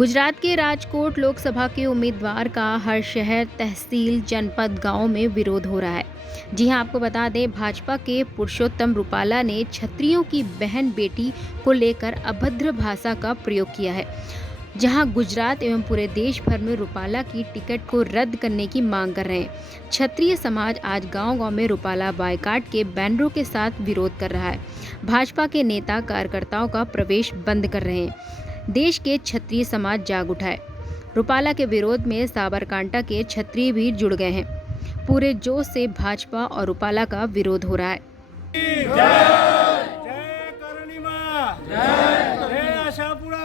गुजरात के राजकोट लोकसभा के उम्मीदवार का हर शहर, तहसील, जनपद, गांव में विरोध हो रहा है। जी हां, आपको बता दें, भाजपा के पुरुषोत्तम रूपाला ने क्षत्रियों की बहन बेटी को लेकर अभद्र भाषा का प्रयोग किया है। जहां गुजरात एवं पूरे देश भर में रूपाला की टिकट को रद्द करने की मांग कर रहे हैं। क्षत्रिय समाज आज गांव-गांव में रूपाला बायकाट के बैनरों के साथ विरोध कर रहा है। भाजपा के नेता कार्यकर्ताओं का प्रवेश बंद कर रहे हैं। देश के क्षत्रिय समाज जाग उठा है। रूपाला के विरोध में साबरकांठा के क्षत्रिय भी जुड़ गए हैं। पूरे जोश से भाजपा और रूपाला का विरोध हो रहा है। जय करणी मां, जय आशापुरा।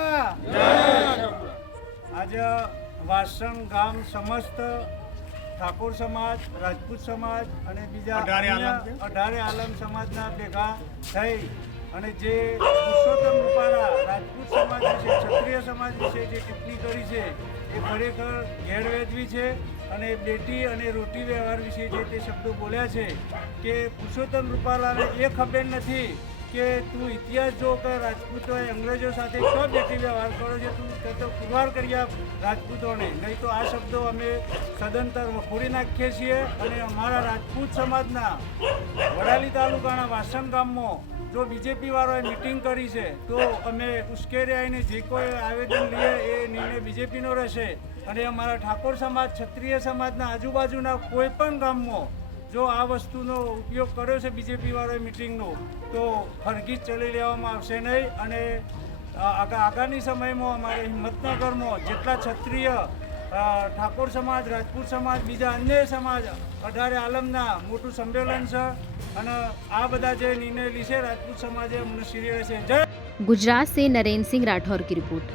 आज વાસણ ગામ સમસ્ત ઠાકોર સમાજ, રાજપૂત સમાજ અને બીજા 18 આલમ સમાજના ભેગા થઈ અને જે પુરુષોત્તમ રૂપાલા રાજપૂત સમાજ વિશે, ક્ષત્રિય સમાજ વિશે જે ટિપ્પણી કરી છે એ ખરેખર ગેરવ્યાજબી છે અને બેટી અને રોટી વ્યવહાર વિશે જે તે શબ્દો બોલ્યા છે કે પુરુષોત્તમ રૂપાલાને એ ખબર નથી કે તું ઇતિહાસ જો કે રાજપૂતોએ અંગ્રેજો સાથે કેવો બેટી વ્યવહાર કરો છે, તું તો પુરવાર કરી આપ રાજપૂતોને, નહીં તો આ શબ્દો અમે સદંતર વખોડી નાખીએ છીએ અને અમારા રાજપૂત સમાજના વડાલી તાલુકાના વાસણ ગામમાં જો બીજેપી વાળાએ મિટિંગ કરી છે તો અમે ઉશ્કેરી આવીને જે કોઈ આવેદન લઈએ એ નિર્ણય બીજેપીનો રહેશે અને અમારા ઠાકોર સમાજ, ક્ષત્રિય સમાજના આજુબાજુના કોઈ પણ ગામમાં જો આ વસ્તુનો ઉપયોગ કર્યો છે બીજેપી વાળાએ મિટિંગનો તો હરગીજ ચલી લેવામાં આવશે નહીં અને આગામી સમયમાં અમારે હિંમતનગરમાં જેટલા ક્ષત્રિય, ઠાકોર સમાજ, રાજપૂત સમાજ, બીજા અન્ય સમાજ 18 આલમના મોટું સંમેલન છે અને આ બધા જે નિર્ણય લીધે રાજપૂત સમાજે અમને શિરે છે। જય गुजरात से नरेंद्र सिंह राठौर की रिपोर्ट।